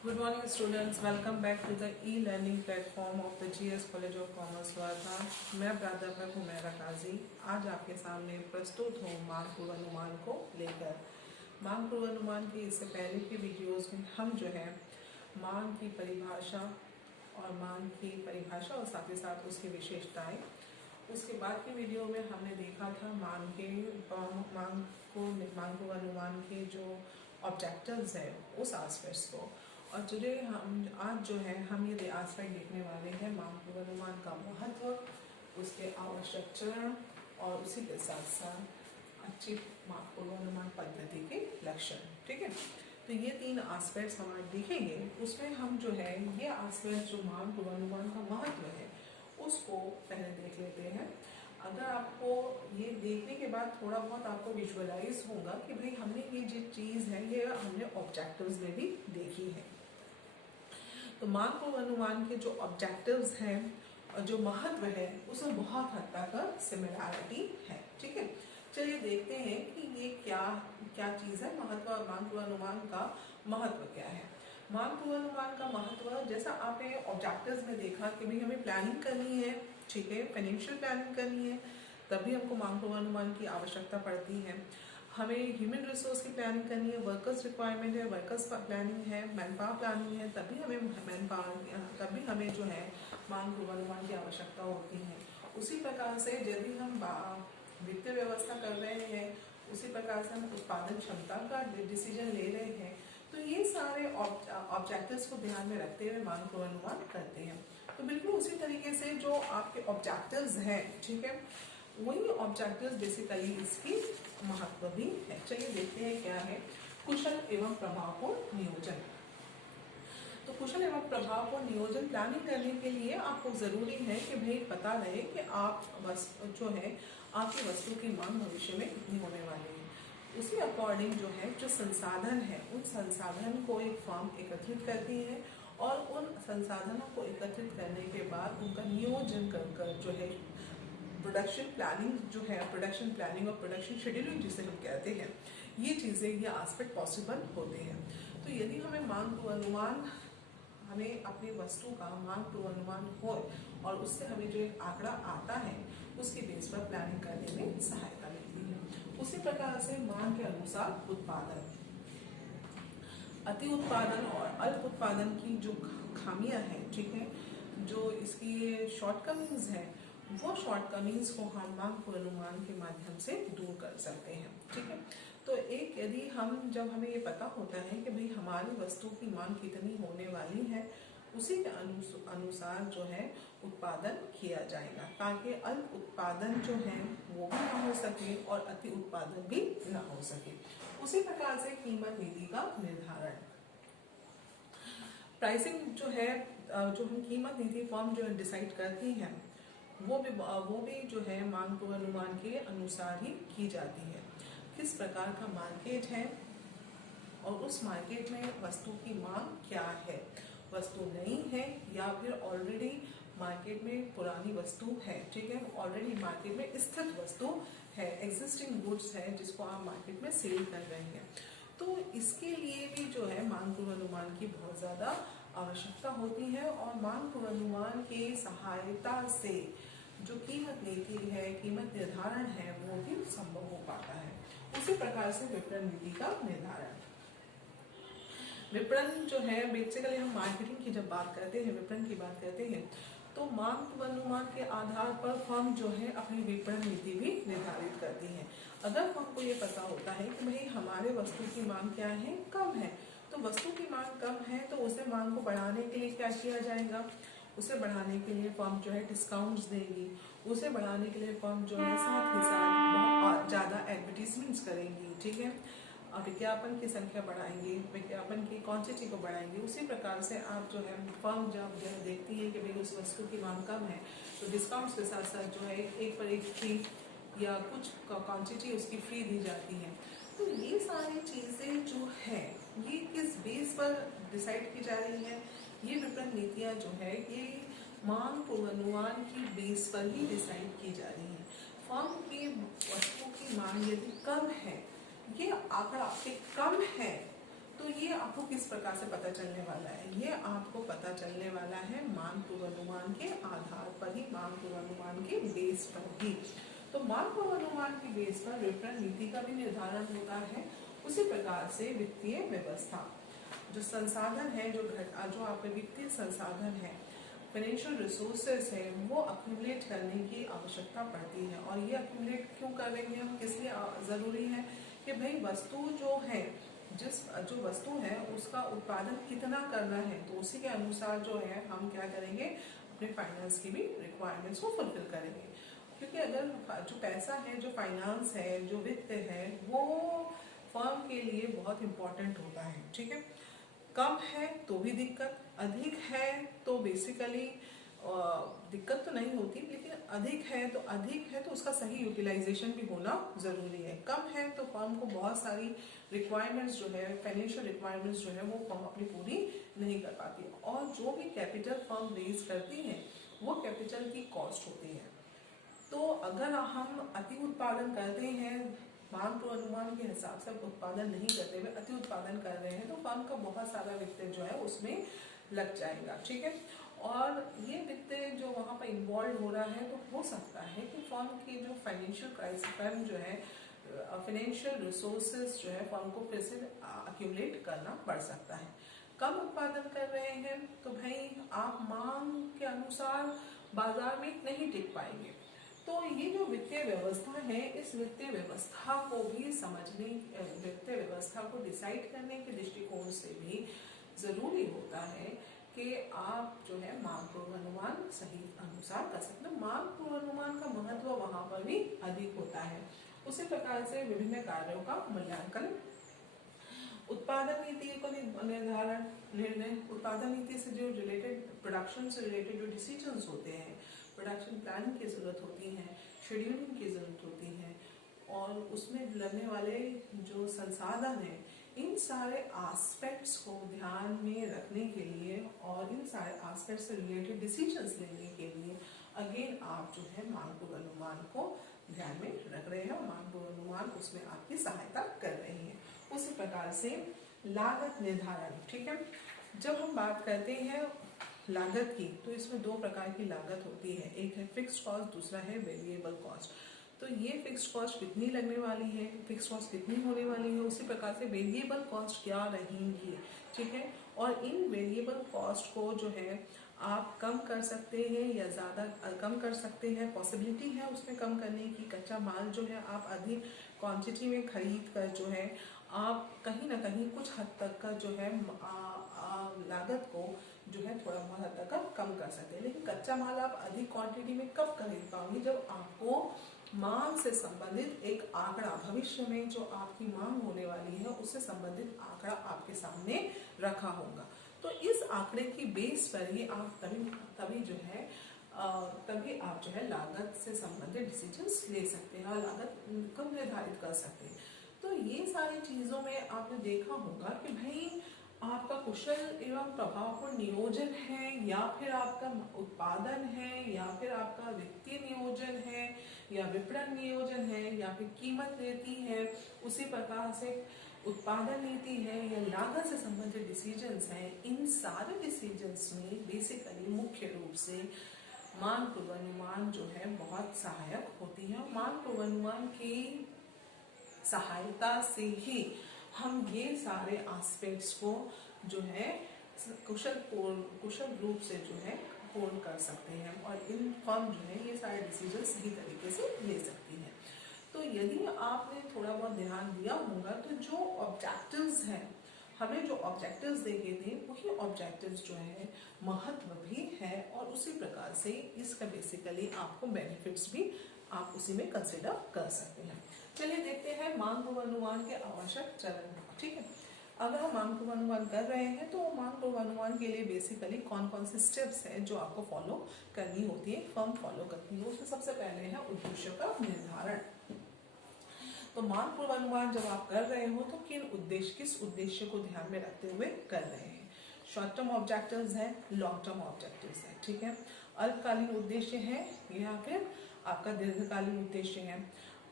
Good morning students, welcome back to the e-learning platform of the GS College of Commerce Wardha. मैं प्राध्यापक हुमैरा काजी आज आपके सामने प्रस्तुत हूँ मांग पूर्वानुमान को लेकर। मांग पूर्वानुमान के इससे पहले के वीडियोस में हम जो है मांग की परिभाषा और साथ ही साथ उसकी विशेषताएं, उसके बाद की वीडियो में हमने देखा था मांग पूर्वानुमान के जो ऑब्जेक्टिव्स है उस एस्पेक्ट्स को। और टुडे आज जो है हम ये एस्पेक्ट देखने वाले हैं मांग पूर्वानुमान का महत्व, उसके आवश्यक चरण और उसी के साथ साथ अच्छी मांग पूर्वानुमान पद्धति के लक्षण। ठीक है, तो ये तीन एस्पेक्ट्स हम आज देखेंगे। उसमें हम जो है ये एस्पेक्ट जो मांग पूर्वानुमान का महत्व है उसको पहले देख लेते हैं। अगर आपको ये देखने के बाद थोड़ा बहुत आपको विजुअलाइज होगा कि भाई हमने ये जो चीज़ है ये हमने ऑब्जेक्टिव्स में भी देखी है। तो मांग पूर्वानुमान के जो ऑब्जेक्टिव्स हैं और जो महत्व है उसमें बहुत हद तक सिमिलैरिटी है। ठीक है, चलिए देखते हैं कि ये क्या क्या चीज़ है। मांग पूर्वानुमान का महत्व क्या है। मांग पूर्वानुमान का महत्व, जैसा आपने ऑब्जेक्टिव्स में देखा कि भाई हमें प्लानिंग करनी है, ठीक है, फाइनेंशियल प्लानिंग करनी है, तभी हमको मांग पूर्वानुमान की आवश्यकता पड़ती है। हमें ह्यूमन रिसोर्स की प्लानिंग करनी है, वर्कर्स रिक्वायरमेंट है, वर्कर्स प्लानिंग है, मैन पावर प्लानिंग है, तभी हमें जो है मांग पूर्वानुमान की आवश्यकता होती है। उसी प्रकार से यदि हम वित्तीय व्यवस्था कर रहे हैं, उसी प्रकार से हम उत्पादन क्षमता का डिसीजन ले रहे हैं, तो ये सारे ऑब्जेक्टिव्स को ध्यान में रखते हुए मांग पूर्वानुमान करते हैं। तो बिल्कुल उसी तरीके से जो आपके ऑब्जेक्टिव्स हैं, ठीक है, वही ऑब्जेक्टिव्स बेसिकली इसकी महत्व भी है। चलिए देखते हैं क्या है कुशल एवं प्रभावपूर्ण नियोजन। तो कुशल एवं प्रभावपूर्ण नियोजन प्लानिंग करने के लिए आपको जरूरी है कि भाई पता रहे कि आप बस जो है आपकी वस्तु की मांग भविष्य में कितनी होने वाली है। उसी अकॉर्डिंग जो है जो संसाधन है उन संसाधन को एक फर्म एकत्रित करती है और उन संसाधनों को एकत्रित करने के बाद उनका नियोजन कर जो है प्रोडक्शन प्लानिंग और प्रोडक्शन शेड्यूलिंग जिसे हम कहते हैं, ये चीज़ें ये एस्पेक्ट पॉसिबल होते हैं। तो यदि हमें अपनी वस्तु का मांग पूर्वानुमान हो और उससे हमें जो एक आंकड़ा आता है उसके बेस पर प्लानिंग करने में सहायता मिलती है। उसी प्रकार से मांग के अनुसार उत्पादन, अति उत्पादन और अल्प उत्पादन की जो खामियां हैं, ठीक है, जो इसकी शॉर्टकमिंग्स हैं, वो शॉर्टकमिंग्स को हम मांग पूर्वानुमान के माध्यम से दूर कर सकते हैं। ठीक है, तो जब हमें ये पता होता है कि भाई हमारी वस्तु की मांग कितनी होने वाली है, उसी के अनुसार जो है उत्पादन किया जाएगा ताकि अल्प उत्पादन जो है वो भी ना हो सके और अति उत्पादन भी ना हो सके। उसी प्रकार से कीमत नीति का निर्धारण, प्राइसिंग जो है जो हम कीमत नीति फर्म जो डिसाइड करती है वो भी जो है मांग पूर्वानुमान के अनुसार ही की जाती है। किस प्रकार का मार्केट है और उस मार्केट में वस्तु की मांग क्या है, वस्तु नई है या फिर ऑलरेडी मार्केट में पुरानी वस्तु है, ठीक है, ऑलरेडी मार्केट में स्थित वस्तु है, एग्जिस्टिंग गुड्स है जिसको आप मार्केट में सेल कर रहे हैं। तो इसके लिए भी जो है मांग पूर्वानुमान की बहुत ज़्यादा आवश्यकता होती है और मांग पूर्वानुमान की सहायता से जो कीमत नीति है, कीमत निर्धारण है, वो भी संभव हो पाता है। उसी प्रकार से विपणन नीति का निर्धारण, विपणन जो है बेसिकली हम मार्केटिंग की जब बात करते हैं, विपणन की बात करते हैं, तो मांग पूर्वानुमान के आधार पर फर्म जो है अपनी विपणन नीति भी निर्धारित करती है। अगर फर्म को ये पता होता है कि भाई हमारे वस्तु की मांग क्या है, कम है, तो वस्तु की मांग कम है तो उसे मांग को बढ़ाने के लिए क्या किया जाएगा, उसे बढ़ाने के लिए फर्म जो है डिस्काउंट्स देगी, उसे बढ़ाने के लिए फर्म जो है साथ ही साथ बहुत ज़्यादा एडवर्टीजमेंट्स करेंगी, ठीक है, विज्ञापन की संख्या बढ़ाएंगे, विज्ञापन की क्वांटिटी को बढ़ाएंगे। उसी प्रकार से आप जो है फर्म जब जो है देखती है कि भाई उस वस्तु की मांग कम है तो डिस्काउंट्स के साथ साथ जो है एक पर एक फ्री या कुछ क्वांटिटी उसकी फ्री दी जाती है। तो ये सारी चीज़ें जो है ये किस बेस पर डिसाइड की जा रही है, ये विपणन नीतियाँ जो है ये मांग पूर्वानुमान की बेस पर ही डिसाइड की जा रही है। फर्म की वस्तु की मांग यदि कम है, ये आंकड़ा कम है, तो ये आपको किस प्रकार से पता चलने वाला है? ये आपको पता चलने वाला है मांग पूर्वानुमान के आधार पर ही, मांग पूर्वानुमान के बेस पर ही। तो मांग पूर्वानुमान के बेस पर विपणन नीति का भी निर्धारण होता है। उसी प्रकार से वित्तीय व्यवस्था, जो संसाधन है, जो आपके वित्तीय संसाधन है, फाइनेंशियल रिसोर्सेज है, वो अक्यूमुलेट करने की आवश्यकता पड़ती है। और ये अक्यूमुलेट क्यों कर रहे हैं हम, किस लिए ज़रूरी है कि भाई वस्तु जो है, जो वस्तु है उसका उत्पादन कितना करना है, तो उसी के अनुसार जो है हम क्या करेंगे, अपने फाइनेंस की भी रिक्वायरमेंट्स को फुलफिल करेंगे। क्योंकि अगर जो पैसा है, जो फाइनेंस है, जो वित्त है, वो फर्म के लिए बहुत इम्पोर्टेंट होता है, ठीक है। कम है तो भी दिक्कत, अधिक है तो बेसिकली दिक्कत तो नहीं होती, लेकिन अधिक है तो उसका सही यूटिलाइजेशन भी होना ज़रूरी है। कम है तो फर्म को बहुत सारी रिक्वायरमेंट्स जो है, फाइनेंशियल रिक्वायरमेंट्स जो है, वो फर्म अपनी पूरी नहीं कर पाती। और जो भी कैपिटल फर्म रेज करती है वो कैपिटल की कॉस्ट होती है। तो अगर हम अति उत्पादन करते हैं, मांग पूर्वानुमान के हिसाब से उत्पादन नहीं करते हुए अति उत्पादन कर रहे हैं, तो फर्म का बहुत सारा वित्त जो है उसमें लग जाएगा, ठीक है। और ये वित्त जो वहाँ पर इन्वॉल्व हो रहा है, तो हो सकता है कि फर्म की जो फाइनेंशियल क्राइसिस, फर्म जो है फाइनेंशियल रिसोर्सेज जो है फर्म को फिर से अक्यूमुलेट करना पड़ सकता है। कम उत्पादन कर रहे हैं तो भाई आप मांग के अनुसार बाजार में नहीं टिक पाएंगे। तो ये जो वित्तीय व्यवस्था है, इस वित्तीय व्यवस्था को भी समझने, वित्तीय व्यवस्था को डिसाइड करने के दृष्टिकोण से भी जरूरी होता है कि आप जो है मांग पूर्वानुमान सही अनुसार कर सकते हैं। मांग पूर्वानुमान का महत्व वहां पर भी अधिक होता है। उसी प्रकार से विभिन्न कार्यों का मूल्यांकन, उत्पादन नीति का निर्धारण, निर्णय, उत्पादन नीति से जो रिलेटेड, प्रोडक्शन से रिलेटेड जो डिसीजंस होते हैं, प्रोडक्शन प्लानिंग की जरूरत होती है, शेड्यूलिंग की जरूरत होती है, और उसमें लगने वाले जो संसाधन है, इन सारे एस्पेक्ट्स को ध्यान में रखने के लिए और इन सारे एस्पेक्ट्स से रिलेटेड डिसीजंस लेने के लिए अगेन आप जो है मांग पूर्वानुमान को ध्यान में रख रहे हैं और मांग पूर्वानुमान उसमें आपकी सहायता कर रही है। उसी प्रकार से लागत निर्धारण, ठीक है। जब हम बात करते हैं लागत की, तो इसमें दो प्रकार की लागत होती है, एक है फिक्स्ड कॉस्ट, दूसरा है वेरिएबल कॉस्ट। तो ये फिक्स्ड कॉस्ट कितनी लगने वाली है, फिक्स्ड कॉस्ट कितनी होने वाली है, उसी प्रकार से वेरिएबल कॉस्ट क्या रहेंगी, ठीक है। और इन वेरिएबल कॉस्ट को जो है आप कम कर सकते हैं या ज़्यादा कम कर सकते हैं, पॉसिबिलिटी है उसमें कम करने की। कच्चा माल जो है आप अधिक क्वांटिटी में खरीद कर जो है आप कहीं ना कहीं कुछ हद तक का जो है लागत को जो है थोड़ा बहुत हद तक कम कर सकते हैं। लेकिन कच्चा माल आप अधिक क्वांटिटी में कब खरीद पाओगे, जब आपको मांग से संबंधित एक आंकड़ा, भविष्य में जो आपकी मांग होने वाली है उससे संबंधित आंकड़ा आपके सामने रखा होगा। तो इस आंकड़े की बेस पर ही आप तभी जो है तभी आप जो है लागत से संबंधित डिसीजंस ले सकते हैं और लागत को निर्धारित कर सकते हैं। तो ये सारी चीजों में आपने देखा होगा कि भाई आपका कुशल एवं प्रभावपूर्ण नियोजन है, या फिर आपका उत्पादन है, या फिर आपका वित्तीय नियोजन है, या विपणन नियोजन है, या फिर कीमत नीति है, उसी प्रकार से उत्पादन नीति है, या लागत से संबंधित डिसीजंस हैं। इन सारे डिसीजंस में बेसिकली मुख्य रूप से मांग पूर्वानुमान जो है बहुत सहायक होती है। मांग पूर्वानुमान की सहायता से ही हम ये सारे एस्पेक्ट्स को जो है कुशल रूप से जो है पूर्ण कर सकते हैं और इन फर्म जो है ये सारे डिसीजन सही तरीके से ले सकती है। तो यदि आपने थोड़ा बहुत ध्यान दिया होगा तो जो ऑब्जेक्टिव्स हैं, हमें जो ऑब्जेक्टिव्स देखे थे वही ऑब्जेक्टिव्स जो है महत्व भी है और उसी प्रकार से इसका बेसिकली आपको बेनिफिट्स भी आप उसी में कंसिडर कर सकते हैं। चलिए देखते हैं मांग पूर्वानुमान के आवश्यक चरण, ठीक है। अगर हम मांग पूर्वानुमान कर रहे हैं तो मांग पूर्वानुमान के लिए बेसिकली कौन कौन से स्टेप्स हैं जो आपको फॉलो करनी होती है, फर्म फॉलो करती है। उसमें सबसे पहले है उद्देश्य का निर्धारण। तो मांग पूर्वानुमान जब आप कर रहे हो तो किस उद्देश्य को ध्यान में रखते हुए कर रहे हैं। शॉर्ट टर्म ऑब्जेक्टिव्स हैं, लॉन्ग टर्म ऑब्जेक्टिव्स हैं, ठीक है। अल्पकालीन उद्देश्य है या फिर आपका दीर्घकालीन उद्देश्य है।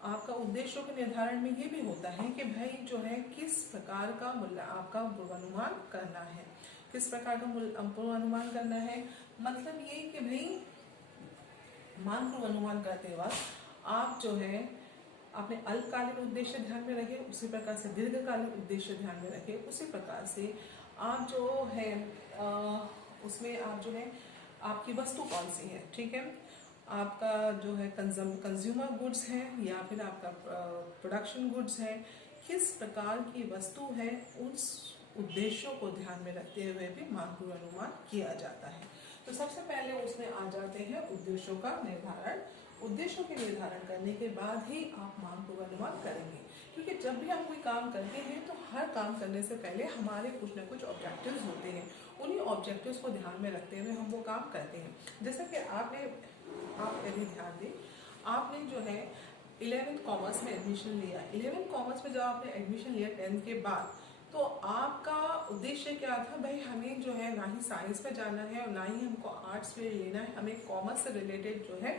आपका उद्देश्यों के निर्धारण में ये भी होता है कि भाई जो है किस प्रकार का आपका पूर्वानुमान करना है, किस प्रकार का पूर्वानुमान करना है। मतलब ये कि भाई मांग पूर्वानुमान करते वक्त आप जो है अपने अल्पकालीन उद्देश्य ध्यान में रखें, उसी प्रकार से दीर्घकालीन उद्देश्य ध्यान में रखें, उसी प्रकार से आप जो है उसमें आप जो है आपकी वस्तु कौन सी है, ठीक है, आपका जो है कंज्यूमर गुड्स है या फिर आपका प्रोडक्शन गुड्स है, किस प्रकार की वस्तु है, उस उद्देश्यों को ध्यान में रखते हुए भी मांग पूर्वानुमान किया जाता है। तो सबसे पहले उसमें आ जाते हैं उद्देश्यों का निर्धारण। उद्देश्यों के निर्धारण करने के बाद ही आप मांग पूर्वानुमान करेंगे, क्योंकि जब भी हम कोई काम करते हैं तो हर काम करने से पहले हमारे कुछ न कुछ ऑब्जेक्टिव्स होते हैं, उन्हीं ऑब्जेक्टिव्स को ध्यान में रखते हुए हम वो काम करते हैं। जैसे कि आप यदि ध्यान दें, आपने जो है 11th कॉमर्स में एडमिशन लिया, 11th कॉमर्स में जब आपने एडमिशन लिया 10th के बाद, तो आपका उद्देश्य क्या था, भाई हमें जो है ना ही साइंस में जाना है और ना ही हमको आर्ट्स में लेना है, हमें कॉमर्स से रिलेटेड जो है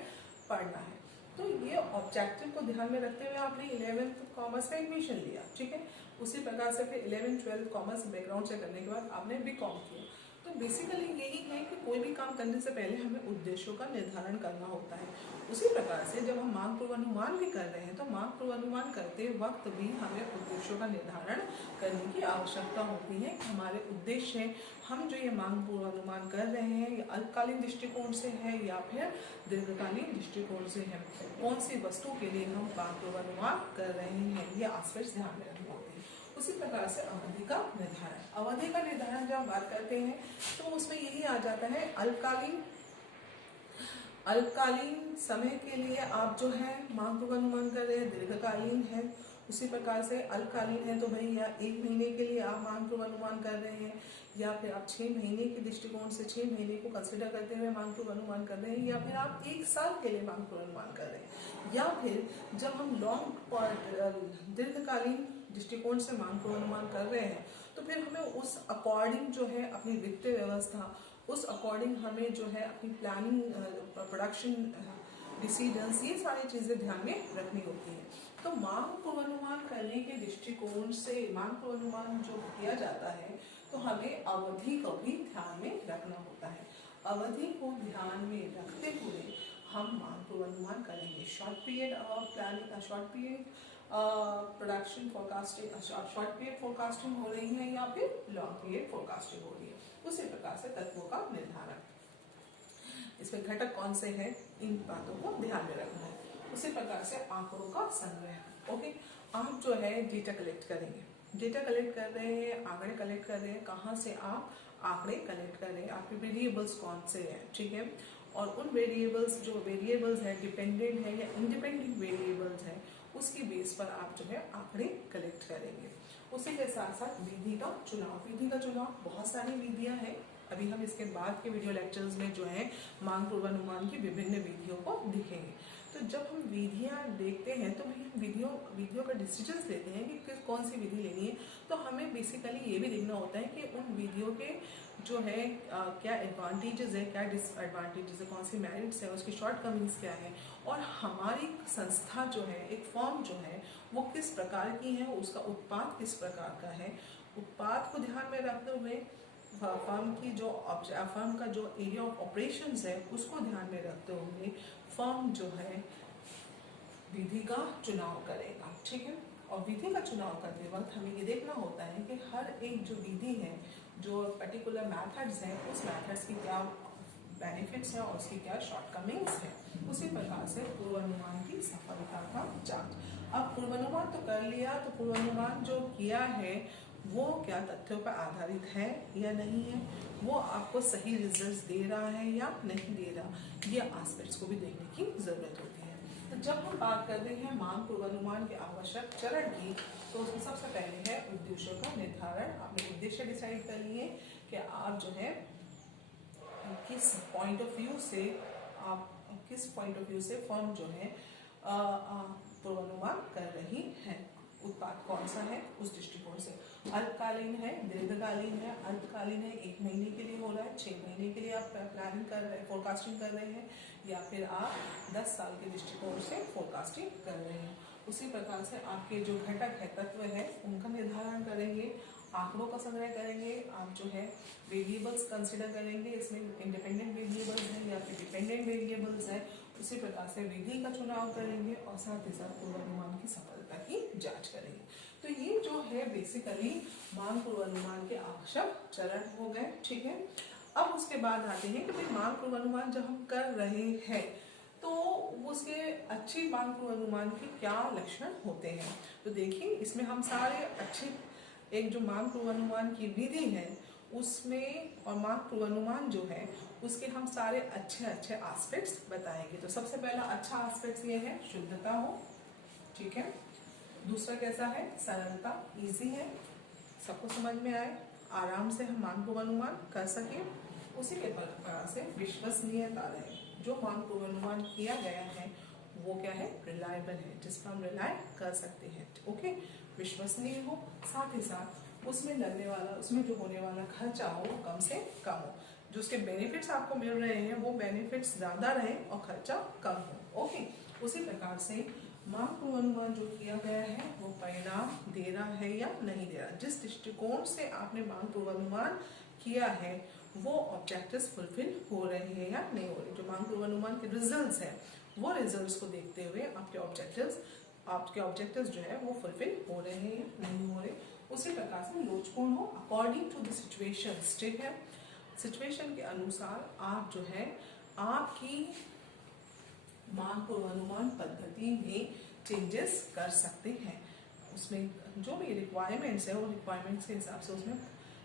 पढ़ना है। तो ये ऑब्जेक्टिव को ध्यान में रखते हुए आपने 11th कॉमर्स में एडमिशन लिया, ठीक है। उसी प्रकार से फिर 11th 12th कॉमर्स बैकग्राउंड से करने के बाद आपने बीकॉम किया। तो बेसिकली यही है कि कोई भी काम करने से पहले हमें उद्देश्यों का निर्धारण करना होता है। उसी प्रकार से जब हम मांग पूर्वानुमान भी कर रहे हैं तो मांग पूर्वानुमान करते वक्त भी हमें उद्देश्यों का निर्धारण करने की आवश्यकता होती है। हमारे उद्देश्य, हम जो ये मांग पूर्वानुमान कर रहे हैं ये अल्पकालीन दृष्टिकोण से है या फिर दीर्घकालीन दृष्टिकोण से है, कौन सी वस्तु के लिए हम मांग पूर्वानुमान कर रहे हैं, ये एस्पेक्ट्स ध्यान में रखना होते हैं। उसी प्रकार से अवधि का निर्धारण, अवधि का निर्धारण जब हम बात करते हैं तो उसमें यही आ जाता है अल्पकालीन समय के लिए आप जो है मांग पूर्वानुमान कर रहे हैं, दीर्घकालीन है उसी प्रकार से अल्पकालीन है तो भाई या 1 महीने के लिए आप मांग पूर्वानुमान कर रहे हैं, या फिर आप 6 महीने के दृष्टिकोण से 6 महीने को कंसिडर करते हुए मांग पूर्वानुमान कर रहे हैं, या फिर आप 1 साल के लिए मांग पूर्वानुमान कर रहे हैं, या फिर जब हम दीर्घकालीन दृष्टिकोण से मांग पूर्वानुमान कर रहे हैं तो फिर हमें उस अकॉर्डिंग जो है अपनी वित्तीय व्यवस्था, उस अकॉर्डिंग हमें जो है अपनी प्लानिंग, प्रोडक्शन डिसीजंस, ये सारी चीजें ध्यान में रखनी होती है। तो मांग पूर्वानुमान करने के दृष्टिकोण से मांग पूर्वानुमान जो किया जाता है तो हमें अवधि को भी ध्यान में रखना होता है। अवधि को ध्यान में रखते हुए हम मांग पूर्वानुमान करेंगे। Short period planning, short period production forecasting, short period forecasting हो रही है या फिर लॉन्ग पीरियड फोरकास्टिंग हो रही है। उसी प्रकार से तत्वों का निर्धारण, इसमें घटक कौन से हैं, इन बातों को ध्यान में रखना है। उसी प्रकार से आंकड़ों का संग्रह। ओके, आप जो है डेटा कलेक्ट करेंगे, डेटा कलेक्ट कर रहे हैं, आंकड़े कलेक्ट कर रहे हैं, कहाँ से आप आंकड़े कलेक्ट कर रहे हैं, आपके वेरिएबल्स कौन से हैं, ठीक है, और उन वेरिएबल्स जो वेरिएबल्स है डिपेंडेंट है या इंडिपेंडेंट वेरिएबल्स है, उसकी बेस पर आप जो है आंकड़े कलेक्ट करेंगे। उसी के साथ साथ विधि का चुनाव, विधि का चुनाव, बहुत सारी विधियां हैं, अभी हम इसके बाद के वीडियो लेक्चर्स में जो है मांग पूर्वानुमान की विभिन्न विधियों को दिखेंगे। तो जब हम विधियां देखते हैं तो हम विधियों का डिसीजंस लेते हैं कि कौन सी विधि लेनी है, तो हमें बेसिकली ये भी देखना होता है कि उन विधियों के जो है क्या एडवांटेजेस है, क्या डिसएडवांटेजेस है, कौन सी मेरिट्स है, उसकी शॉर्टकमिंग्स क्या है, और हमारी संस्था जो है, एक फर्म जो है वो किस प्रकार की है, उसका उत्पाद किस प्रकार का है। उत्पाद को ध्यान में रखते हुए फर्म का जो एरिया ऑफ ऑपरेशंस है उसको ध्यान में रखते हुए फर्म जो है विधि का चुनाव करेगा, ठीक है। और विधि का चुनाव करते वक्त हमें ये देखना होता है कि हर एक जो विधि है, जो पर्टिकुलर मेथड्स हैं, उस मेथड्स की क्या बेनिफिट्स हैं और उसकी क्या शॉर्टकमिंग्स है। उसी प्रकार से पूर्वानुमान की सफलता का जांच। अब पूर्वानुमान तो कर लिया, तो पूर्वानुमान जो किया है वो क्या तथ्यों पर आधारित है या नहीं है, वो आपको सही रिजल्ट्स दे रहा है या नहीं दे रहा, ये एस्पेक्ट्स को भी देखने की जरूरत होती है। तो जब हम बात करते हैं मांग पूर्वानुमान के आवश्यक चरण की, तो उसमें सबसे पहले है उद्देश्यों का निर्धारण। आपने उद्देश्य डिसाइड कर लिए कि आप जो है किस पॉइंट ऑफ व्यू से फर्म जो है पूर्वानुमान कर रही है, उत्पाद कौन सा है उस दृष्टिकोण से, अल्पकालीन है, दीर्घकालीन है। अल्पकालीन है 1 महीने के लिए हो रहा है, 6 महीने के लिए आप प्लानिंग कर रहे हैं, फोरकास्टिंग कर रहे हैं, या फिर आप 10 साल के दृष्टिकोण से फोरकास्टिंग कर रहे हैं। उसी प्रकार से आपके जो घटक है, तत्व है, उनका निर्धारण करेंगे, आंकड़ों का संग्रह करेंगे, आप जो है वेरिएबल्स कंसिडर करेंगे, इसमें इंडिपेंडेंट वेरिएबल्स है या फिर डिपेंडेंट वेरिएबल्स है, उसी प्रकार से विधि का चुनाव करेंगे और साथ ही साथ पूर्वानुमान की सफलता की जांच करेंगे। तो ये जो है बेसिकली मांग पूर्वानुमान के आवश्यक चरण हो गए। ठीक है, अब उसके बाद आते हैं कि मांग पूर्वानुमान जब हम कर रहे हैं तो उसके अच्छी मांग पूर्वानुमान के क्या लक्षण होते हैं। तो देखिए, इसमें हम सारे अच्छे, एक जो मांग पूर्वानुमान की विधि है उसमें और मांग पूर्वानुमान जो है उसके हम सारे अच्छे अच्छे एस्पेक्ट्स बताएंगे। तो सबसे पहला अच्छा एस्पेक्ट ये है शुद्धता हो। ठीक है, दूसरा कैसा है, सरलता, इजी है, सबको समझ में आए, आराम से हम मांग पूर्वानुमान कर सके। उसी के प्रकार से विश्वसनीयता रहे, जो मांग पूर्वानुमान किया गया है वो क्या है, रिलायबल है, जिस पर हम रिलाय कर सकते हैं। ओके, विश्वसनीय हो, साथ ही साथ उसमें लगने वाला, उसमें जो होने वाला खर्चा हो वो कम से कम हो, जो उसके बेनिफिट्स आपको मिल रहे हैं वो बेनिफिट्स ज्यादा रहे और खर्चा कम हो। ओके, उसी प्रकार से मांग पूर्वानुमान जो किया गया है वो परिणाम दे रहा है या नहीं दे रहा, जिस दृष्टिकोण से आपने मांग पूर्वानुमान किया है वो ऑब्जेक्टिव्स फुलफिल हो रहे हैं या नहीं हो रहे। जो मांग पूर्वानुमान के रिजल्ट्स हैं वो रिजल्ट्स को देखते हुए आपके ऑब्जेक्टिव्स जो है वो फुलफिल हो रहे हैं या नहीं हो रहे। उसी प्रकार से लोचपूर्ण हो, अकॉर्डिंग टू द सिचुएशंस। ठीक है, सिचुएशन के अनुसार आप जो है आपकी मांग पूर्वानुमान पद्धति में चेंजेस कर सकते हैं। उसमें जो भी रिक्वायरमेंट्स है वो रिक्वायरमेंट्स के हिसाब से उसमें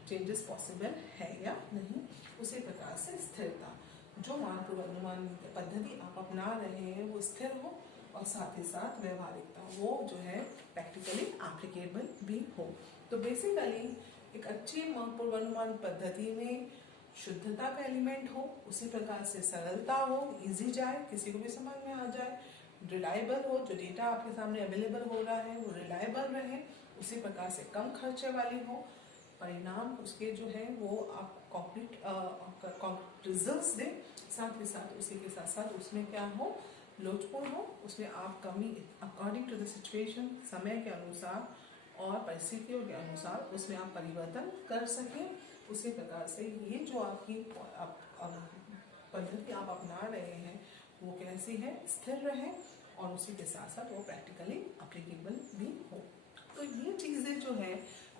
चेंजेस पॉसिबल है या नहीं। उसी प्रकार से स्थिरता, जो मांग पूर्वानुमान पद्धति आप अपना रहे हैं वो स्थिर हो और साथ ही साथ व्यवहारिकता, वो जो है प्रैक्टिकली एप्लीकेबल भी हो। तो बेसिकली एक अच्छी मांग पूर्वानुमान पद्धति में शुद्धता का एलिमेंट हो, उसी प्रकार से सरलता हो, इजी जाए, किसी को भी समझ में आ जाए, रिलायबल हो, जो डेटा आपके सामने अवेलेबल हो रहा है वो रिलायबल रहे, उसी प्रकार से कम खर्चे वाली हो, परिणाम उसके जो है वो आप कॉम्प्लीट रिजल्ट्स दे, साथ ही साथ उसी के साथ साथ उसमें क्या हो, लोचपूर्ण हो, उसमें आप कमी अकॉर्डिंग टू द सिचुएशन, समय के अनुसार और परिस्थितियों के अनुसार उसमें आप परिवर्तन कर सकें। उसी प्रकार से ये जो आपकी पद्धति आप अपना रहे हैं वो कैसी है, स्थिर रहे और उसी के साथ साथ वो प्रैक्टिकली एप्लीकेबल भी हो। तो ये चीज़ें जो है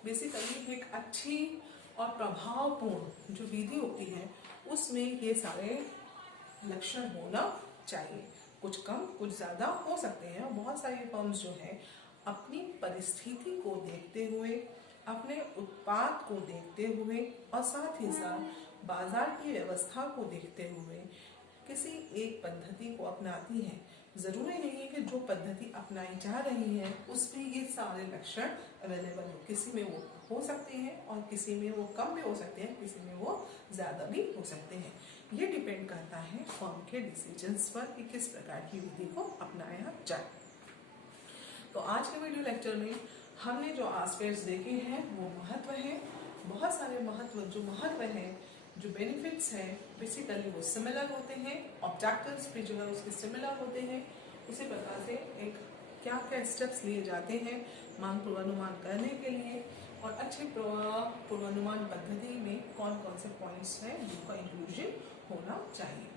बेसिकली एक अच्छी और प्रभावपूर्ण जो विधि होती है उसमें ये सारे लक्षण होना चाहिए। कुछ कम कुछ ज़्यादा हो सकते हैं और बहुत सारी फर्म्स जो है अपनी परिस्थिति को देखते हुए, अपने उत्पाद को देखते हुए और साथ ही साथ बाजार की व्यवस्था को देखते हुए किसी एक पद्धति को अपनाती है। जरूरी नहीं है कि जो पद्धति अपनाई जा रही है उसमें ये सारे लक्षण अवेलेबल हो, किसी में वो हो सकते हैं और किसी में वो कम भी हो सकते हैं, किसी में वो ज़्यादा भी हो सकते हैं। ये डिपेंड करता है फर्म के डिसीजंस पर कि किस प्रकार की विधि को अपनाया जाए। तो आज के वीडियो लेक्चर में हमने जो एस्पेक्ट्स देखे हैं वो महत्व है, बहुत सारे महत्व है, जो बेनिफिट्स हैं बेसिकली वो सिमिलर होते हैं, ऑब्जेक्टिव्स भी जो है उसके सिमिलर होते हैं। उसी प्रकार से एक क्या क्या स्टेप्स लिए जाते हैं मांग पूर्वानुमान करने के लिए और अच्छे पूर्वानुमान पद्धति में कौन कौन से पॉइंट्स हैं जिनका इंक्लूजन होना चाहिए।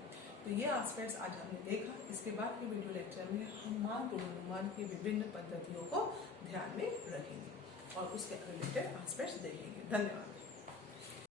तो ये एस्पेक्ट्स आज हमने देखा। इसके बाद के वीडियो लेक्चर में हम मांग पूर्वानुमान की विभिन्न पद्धतियों को ध्यान में रखेंगे और उसके रिलेटेड एस्पेक्ट्स देखेंगे। धन्यवाद।